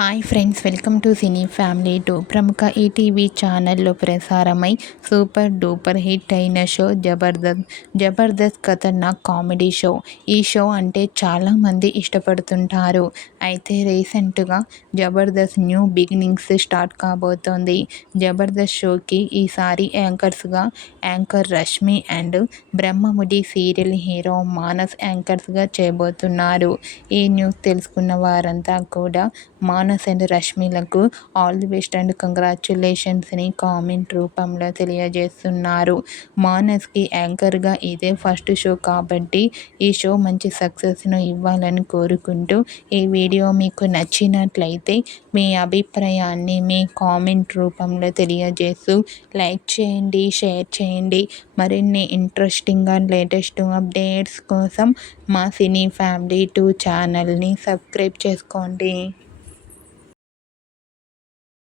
Hi friends, welcome to cine family 2. ప్రముఖ ETV ఛానల్లో ప్రసారమై సూపర్ డూపర్ హిట్ అయిన షో జబర్దస్త్. జబర్దస్త్ ఖతర్నాక్ కామెడీ షో. ఈ షో అంటే చాలామంది ఇష్టపడుతుంటారు. అయితే రీసెంట్గా జబర్దస్త్ న్యూ బిగినింగ్స్ స్టార్ట్ కాబోతోంది. జబర్దస్త్ షోకి ఈసారి యాంకర్స్గా anchor Rashmi and Brahmamudi serial hero Manas యాంకర్స్గా చేయబోతున్నారు. ఈ న్యూస్ తెలుసుకున్న వారంతా కూడా మానస్ అండ్ రష్మిలకు ఆల్ ది బెస్ట్ అండ్ కంగ్రాచ్యులేషన్స్ని కామెంట్ రూపంలో తెలియజేస్తున్నారు. మానస్కి యాంకర్గా ఇదే ఫస్ట్ షో కాబట్టి ఈ షో మంచి సక్సెస్ను ఇవ్వాలని కోరుకుంటూ ఈ వీడియో మీకు నచ్చినట్లయితే మీ అభిప్రాయాన్ని మీ కామెంట్ రూపంలో తెలియజేస్తూ లైక్ చేయండి, షేర్ చేయండి. మరిన్ని ఇంట్రెస్టింగ్ అండ్ లేటెస్ట్ అప్డేట్స్ కోసం మా సినీ ఫ్యామిలీ 2 ఛానల్ని సబ్స్క్రైబ్ చేసుకోండి.